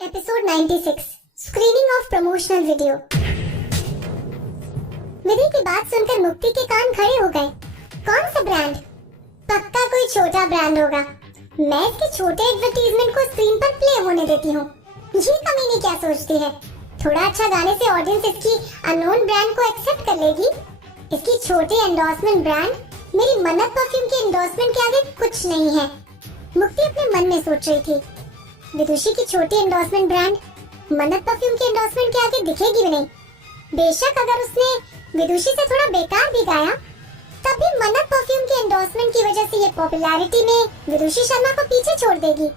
Episode 96 screening of promotional video. Vidhi की बात सुनकर मुक्ति के कान खड़े हो गए। कौन सा ब्रांड? पक्का कोई छोटा ब्रांड होगा। मैं इसके छोटे एडवर्टीजमेंट को स्क्रीन पर प्ले होने देती हूँ। ये कमीनी क्या सोचती है? थोड़ा अच्छा गाने से ऑडियंस इसकी अननोन ब्रांड को एक्सेप्ट कर लेगी। इसकी छोटी एंडोर्समेंट ब्रांड मेरी मन्नत परफ्यूम के एंडोर्समेंट के आगे कुछ नहीं है। मुक्ति अपने मन में सोच रही थी, विदुषी की छोटी एंडोर्समेंट ब्रांड मन्नत परफ्यूम के एंडोर्समेंट के आगे दिखेगी भी नहीं। बेशक अगर उसने विदुषी से थोड़ा बेकार भी गाया, तब भी मन्नत परफ्यूम के एंडोर्समेंट की वजह से ये पॉपुलैरिटी में विदुषी शर्मा को पीछे छोड़ देगी।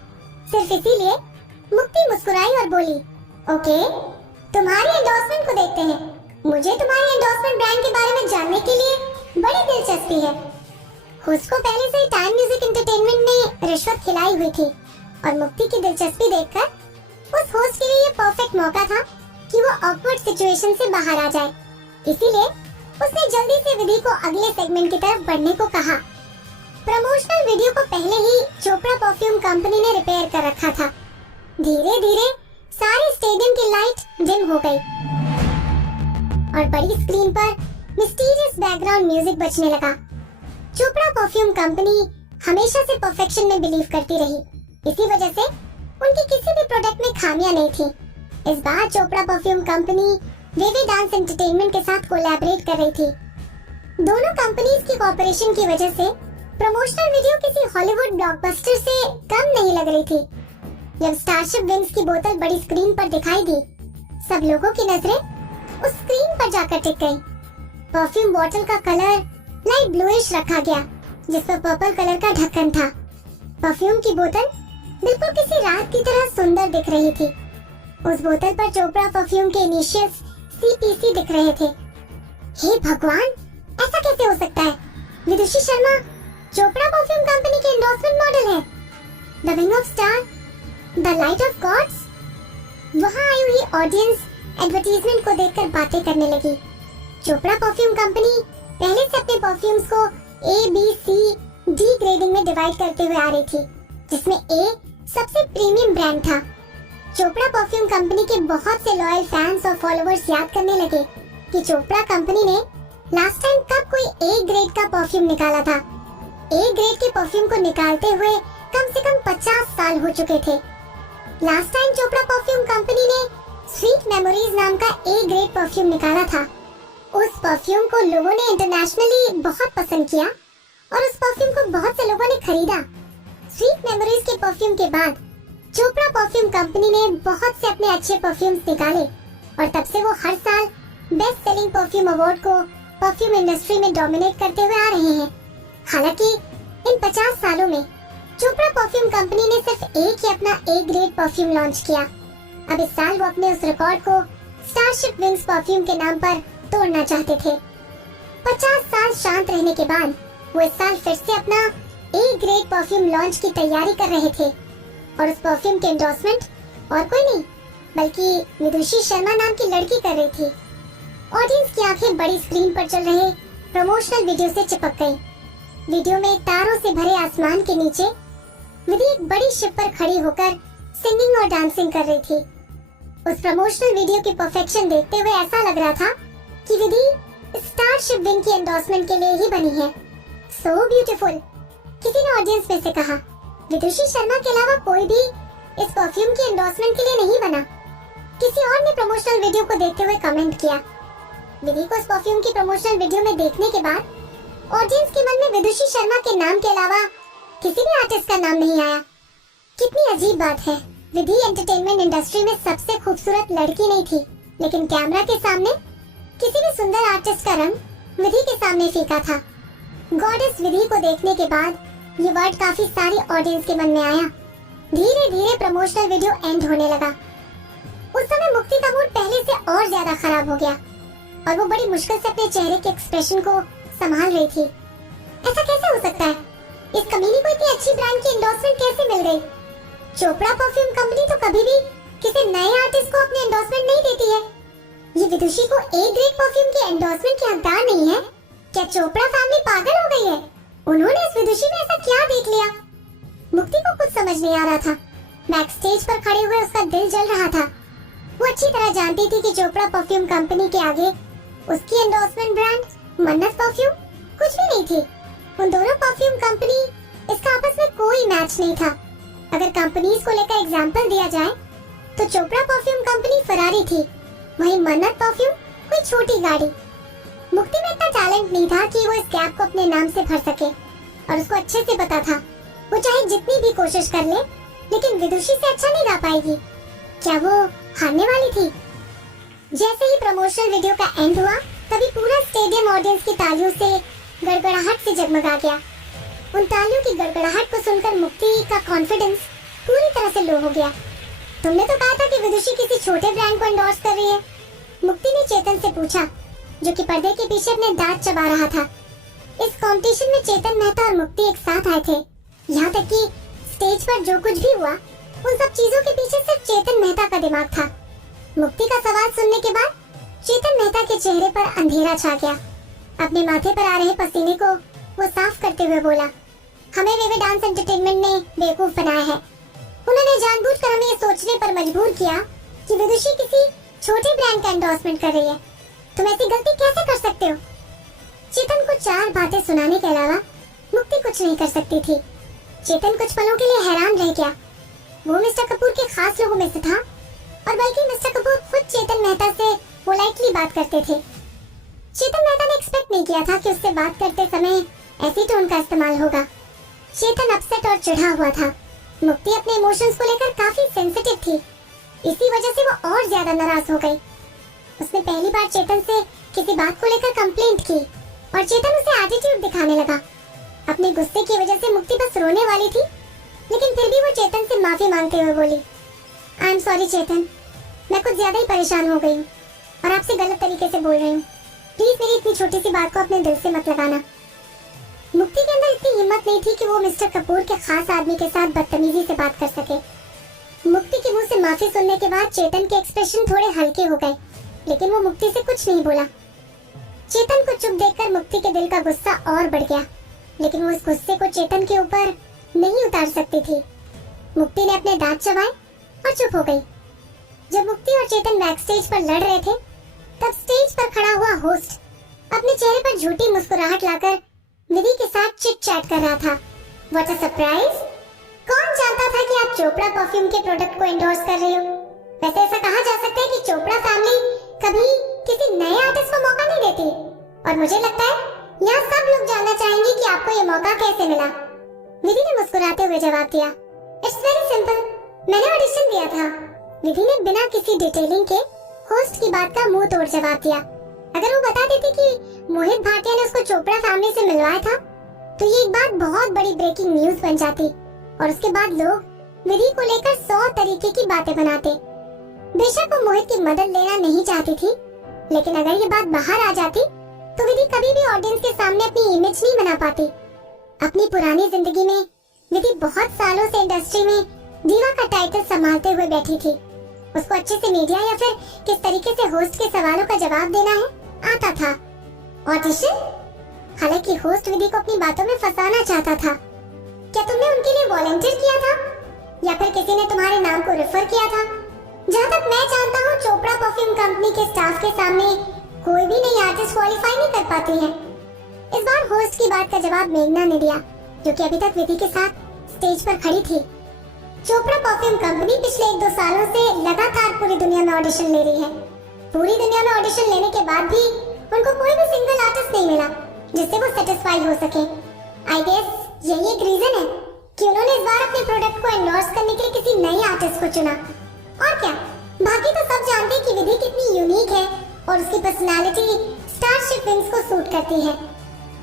सिर्फ इसीलिए मुक्ति मुस्कुराई और बोली, ओके, तुम्हारी एंडोर्समेंट को देखते हैं। मुझे तुम्हारी एंडोर्समेंट ब्रांड के बारे में जानने के लिए बड़ी दिलचस्पी है। उसको पहले से ही टाइम म्यूजिक एंटरटेनमेंट ने रिश्वत खिलाई हुई थी और मुक्ति की दिलचस्पी देखकर उस होस्ट के लिए ये परफेक्ट मौका था कि वो ऑकवर्ड सिचुएशन से बाहर आ जाए। इसीलिए उसने जल्दी से विधि को अगले सेगमेंट की तरफ बढ़ने को कहा। प्रमोशनल वीडियो को पहले ही चोपड़ा परफ्यूम कंपनी ने रिपेयर कर रखा था। धीरे धीरे सारे स्टेडियम की लाइट डिम हो गई और बड़ी स्क्रीन पर मिस्टीरियस बैकग्राउंड म्यूजिक बजने लगा। चोपड़ा परफ्यूम कंपनी हमेशा से परफेक्शन में बिलीव करती रही। इसी वजह से उनकी किसी भी प्रोडक्ट में खामियां नहीं थी। इस बार चोपड़ा परफ्यूम कंपनी वेवे डांस एंटरटेनमेंट के साथ कोलैबोरेट कर रही थी। दोनों कंपनीज की कोऑपरेशन की वजह से प्रमोशनल वीडियो किसी हॉलीवुड ब्लॉकबस्टर से कम नहीं लग रही थी। जब स्टारशिप विंग्स की बोतल बड़ी स्क्रीन पर दिखाई दी, सब लोगों की नजरें उस स्क्रीन पर जाकर टिक गई। परफ्यूम बॉटल का कलर लाइट ब्लूइश रखा गया, जिस पर पर्पल कलर का ढक्कन था। परफ्यूम की बोतल बिल्कुल किसी रात की तरह सुंदर दिख रही थी। उस बोतल पर चोपड़ा परफ्यूम के इनिशियल्स CPC दिख रहे थे। हे भगवान, ऐसा कैसे हो सकता है? विदुषी शर्मा चोपड़ा परफ्यूम कंपनी के एंडोर्समेंट मॉडल है। The wing of star, the light of gods. वहां आई हुई ऑडियंस एडवर्टीजमेंट को देखकर बातें करने लगी। चोपड़ा परफ्यूम कंपनी पहले से अपने परफ्यूम्स को A, B, C, D grading में डिवाइड करते हुए आ रही थी, जिसमें A सबसे प्रीमियम ब्रांड था। चोपड़ा परफ्यूम कंपनी के बहुत से लॉयल फैंस और फॉलोअर्स याद करने लगे कि चोपड़ा कंपनी ने लास्ट टाइम कब कोई A ग्रेड का परफ्यूम निकाला था। A ग्रेड के परफ्यूम को निकालते हुए कम से कम 50 साल हो चुके थे। Last time Chopra perfume company ने स्वीट मेमोरीज नाम का A ग्रेड परफ्यूम निकाला था। उस परफ्यूम को लोगों ने इंटरनेशनली बहुत पसंद किया और उस परफ्यूम को बहुत से लोगों ने खरीदा। स्वीट मेमोरीज के परफ्यूम के बाद चोपड़ा परफ्यूम कंपनी ने बहुत से अपने अच्छे परफ्यूम्स निकाले और तब से वो हर साल बेस्ट सेलिंग परफ्यूम अवार्ड को परफ्यूम इंडस्ट्री में डोमिनेट करते हुए आ रहे हैं। हालांकि इन 50 सालों में चोपड़ा परफ्यूम कंपनी ने सिर्फ एक ही अपना A ग्रेड परफ्यूम लॉन्च किया। अब इस साल वो अपने उस रिकॉर्ड को स्टारशिप विंग्स परफ्यूम के नाम पर तोड़ना चाहते थे। 50 साल शांत रहने के बाद वो इस साल फिर से अपना A ग्रेड परफ्यूम लॉन्च की तैयारी कर रहे थे और उस परफ्यूम के एंडोर्समेंट और कोई नहीं बल्कि विदुषी शर्मा नाम की लड़की कर रही थी। ऑडियंस की आंखें बड़ी स्क्रीन पर चल रहे प्रमोशनल वीडियो से चिपक गई। वीडियो में तारों से भरे आसमान के नीचे विधि एक बड़ी शिप पर खड़ी होकर सिंगिंग और डांसिंग कर रही थी। उस प्रमोशनल वीडियो की परफेक्शन देखते हुए ऐसा लग रहा था कि विधि स्टारशिप विंग की एंडोर्समेंट के लिए ही बनी है। So beautiful. किसी ने ऑडियंस में से कहा, विदुषी शर्मा के अलावा कोई भी इस परफ्यूम की एंडोर्समेंट के लिए नहीं बना। किसी और ने प्रमोशनल वीडियो को देखते हुए कमेंट किया। विधि को इस परफ्यूम की प्रमोशनल वीडियो में देखने के बाद ऑडियंस के मन में विदुषी शर्मा के नाम के अलावा किसी भी आर्टिस्ट का नाम नहीं आया। कितनी अजीब बात है। विधि एंटरटेनमेंट इंडस्ट्री में सबसे खूबसूरत लड़की नहीं थी, लेकिन कैमरा के सामने किसी भी सुंदर आर्टिस्ट का रंग विधि के सामने फीका था। गॉडेस विधि को देखने के बाद ये वर्ड काफी सारी ऑडियंस के मन में आया। धीरे धीरे प्रमोशनल वीडियो एंड होने लगा। उस समय मुक्ति का मूड पहले से और ज्यादा खराब हो गया और वो बड़ी मुश्किल से अपने चेहरे के एक्सप्रेशन को संभाल रही थी। ऐसा कैसे हो सकता है? इस कमीनी को इतनी अच्छी ब्रांड की एंडोर्समेंट कैसे मिल गई? चोपड़ा परफ्यूम कंपनी तो कभी भी किसी नए आर्टिस्ट को अपनी एंडोर्समेंट नहीं देती है। ये विदुषी को A ग्रेड परफ्यूम की एंडोर्समेंट की हकदार नहीं है। क्या चोपड़ा फैमिली पागल हो गई है? उन्होंने इस विदुषी में ऐसा क्या देख लिया? मुक्ति को कुछ समझ नहीं आ रहा था। बैक स्टेज पर खड़े हुए उसका दिल जल रहा था। वो अच्छी तरह जानती थी कि चोपड़ा परफ्यूम कंपनी के आगे उसकी एंडोर्समेंट ब्रांड मन्नत परफ्यूम कुछ भी नहीं थी। उन दोनों परफ्यूम कंपनी इसका आपस में कोई मैच नहीं था। अगर कंपनीज को लेकर एग्जांपल दिया जाए तो चोपड़ा परफ्यूम कंपनी फरारी थी, वहीं मन्नत परफ्यूम कोई छोटी गाड़ी। मुक्ति में इतना टैलेंट नहीं था कि वो इस गैप को अपने नाम से भर सके, और उसको अच्छे से पता था वो चाहे जितनी भी कोशिश कर ले लेकिन विदुषी से अच्छा नहीं गा पाएगी। क्या वो हारने वाली थी? जैसे ही प्रमोशनल वीडियो का एंड हुआ तभी पूरा स्टेडियम ऑडियंस की तालियों से गड़गड़ाहट से जगमगा गया। उन तालियों की गड़गड़ाहट को सुनकर मुक्ति का कॉन्फिडेंस पूरी तरह से लो हो गया। तुमने तो कहा था कि विदुषी किसी छोटे ब्रांड को एंडोर्स कर रही है, मुक्ति ने चेतन से पूछा, जो कि पर्दे के पीछे अपने दांत चबा रहा था। इस कंपटीशन में चेतन मेहता और मुक्ति एक साथ आए थे। यहाँ तक कि स्टेज पर जो कुछ भी हुआ उन सब चीजों के पीछे सिर्फ चेतन मेहता का दिमाग था। मुक्ति का सवाल सुनने के बाद चेतन मेहता के चेहरे पर अंधेरा छा गया। अपने माथे पर आ रहे पसीने को वो साफ करते हुए बोला, हमें वेवे डांस एंटरटेनमेंट ने बेवकूफ बनाया है। उन्होंने जानबूझकर हमें ये सोचने पर मजबूर किया कि विदुषी किसी छोटे ब्रांड का एंडोर्समेंट कर रही है। तुम ऐसी गलती कैसे कर सकते हो? चेतन को चार बातें सुनाने के अलावा मुक्ति कुछ नहीं कर सकती थी। चेतन कुछ पलों के लिए हैरान रह गया। वो मिस्टर कपूर के खास लोगों में से था, और बल्कि मिस्टर कपूर खुद चेतन मेहता से पोलाइटली बात करते थे। चेतन मेहता ने एक्सपेक्ट नहीं किया था कि उससे बात करते समय ऐसी टोन का इस्तेमाल होगा। चेतन अपसेट और चिढ़ा हुआ था। मुक्ति अपने इमोशंस को लेकर काफी सेंसिटिव थी, इसी वजह से वो और ज्यादा नाराज हो गई। उसने पहली बार चेतन से किसी बात को लेकर कंप्लेंट की और चेतन उसे एटीट्यूड दिखाने लगा। अपने गुस्से की वजह से मुक्ति बस रोने वाली थी, लेकिन फिर भी वो चेतन से माफी मांगते हुए बोली, आई एम सॉरी चेतन, मैं कुछ ज्यादा ही परेशान हो गई हूँ और आपसे गलत तरीके से बोल रही हूँ। प्लीज मेरी इतनी छोटी सी बात को अपने दिल से मत लगाना। मुक्ति के अंदर इतनी हिम्मत नहीं थी कि वो मिस्टर कपूर के खास आदमी के साथ बदतमीजी से बात कर सके। मुक्ति के मुंह से माफी सुनने के बाद चेतन के एक्सप्रेशन थोड़े हल्के हो गए, लेकिन वो मुक्ति से कुछ नहीं बोला। चेतन को चुप देखकर मुक्ति के दिल का गुस्सा और बढ़ गया, लेकिन वो इस गुस्से को चेतन के ऊपर नहीं उतार सकती थी। मुक्ति ने अपने दांत चबाए और चुप हो गई। जब मुक्ति और चेतन बैक स्टेज पर लड़ रहे थे, तब स्टेज पर खड़ा हुआ होस्ट अपने चेहरे पर झूठी मुस्कुराहट लाकर विधि के साथ चिट चैट कर रहा था। What a surprise! कौन जानता था कि आप चोपड़ा परफ्यूम के प्रोडक्ट को एंडोर्स कर रही हो? वैसे ऐसा कहा जा सकता है कि चोपड़ा फैमिली कभी किसी नए आर्टिस्ट को मौका नहीं देती, और मुझे लगता है यहाँ सब लोग जानना चाहेंगे कि आपको ये मौका कैसे मिला। विधि ने मुस्कुराते हुए जवाब दिया, इट्स वेरी सिंपल, मैंने ऑडिशन दिया था। विधि ने बिना किसी डिटेलिंग के होस्ट की बात का मुंह तोड़ जवाब दिया। अगर वो बता देती कि मोहित भाटिया ने उसको चोपड़ा फैमिली से मिलवाया था, तो ये एक बात बहुत बड़ी ब्रेकिंग न्यूज बन जाती, और उसके बाद लोग विधि को लेकर 100 तरीके की बातें बनाते। बेशक वो मोहित की मदद लेना नहीं चाहती थी, लेकिन अगर ये बात बाहर आ जाती तो विधि कभी भी ऑडियंस के सामने अपनी इमेज नहीं बना पाती। अपनी पुरानी जिंदगी में विधि बहुत सालों से इंडस्ट्री में दीवा का टाइटल संभालते हुए बैठी थी। उसको अच्छे से मीडिया या फिर किस तरीके से होस्ट के सवालों का जवाब देना है आता था। ऑडिशन? हालांकि होस्ट विधि को अपनी बातों में फंसाना चाहता था। क्या तुमने उनके लिए वॉलंटियर किया था, या फिर किसी ने तुम्हारे नाम को रेफर किया था? जहाँ तक मैं जानता हूँ, चोपड़ा परफ्यूम कंपनी के स्टाफ के सामने कोई भी नई आर्टिस्ट क्वालिफाई नहीं कर पाती है। इस बार होस्ट की बात का जवाब मेघना ने दिया, जो कि अभी तक विधि के साथ स्टेज पर खड़ी थी। चोपड़ा परफ्यूम कंपनी पिछले 1-2 सालों से लगातार पूरी दुनिया में ऑडिशन ले रही है। पूरी दुनिया में ऑडिशन लेने के बाद भी उनको कोई भी सिंगल आर्टिस्ट नहीं मिला जिससे वो सेटिस्फाई हो सके। आई गेस यही एक रीजन है कि उन्होंने इस बार अपने प्रोडक्ट को एंडोर्स करने के लिए किसी नई आर्टिस्ट को चुना। और क्या, बाकी तो सब जानते हैं कि विधि कितनी यूनिक है और उसकी पर्सनालिटी स्टारशिप विंग्स को सूट करती है।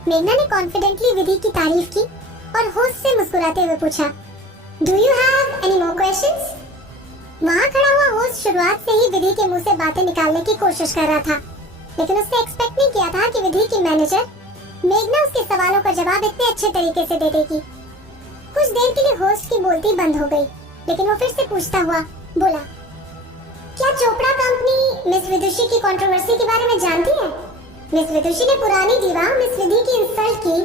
मेघना ने कॉन्फिडेंटली विधि की तारीफ की और होस्ट से मुस्कुराते हुए पूछा, do you have any more questions? वहाँ खड़ा हुआ होस्ट शुरुआत से ही विधि के मुंह से बातें निकालने की कोशिश कर रहा था, लेकिन उसने एक्सपेक्ट नहीं किया था कि विधि की मैनेजर मेघना उसके सवालों का जवाब इतने अच्छे तरीके से दे देगी। कुछ देर के लिए होस्ट की बोलती बंद हो गई, लेकिन वो फिर से पूछता हुआ बोला, क्या चोपड़ा कंपनी मिस विदुषी की कंट्रोवर्सी के बारे में जानती है? मिस विदुषी ने पुरानी दीवा मिस विधि की इंसल्ट की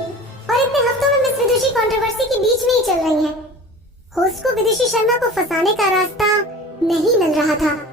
और इतने हफ्तों में मिस विदुषी कंट्रोवर्सी के बीच में ही चल रही हैं। होस्ट को विदेशी शर्मा को फंसाने का रास्ता नहीं मिल रहा था।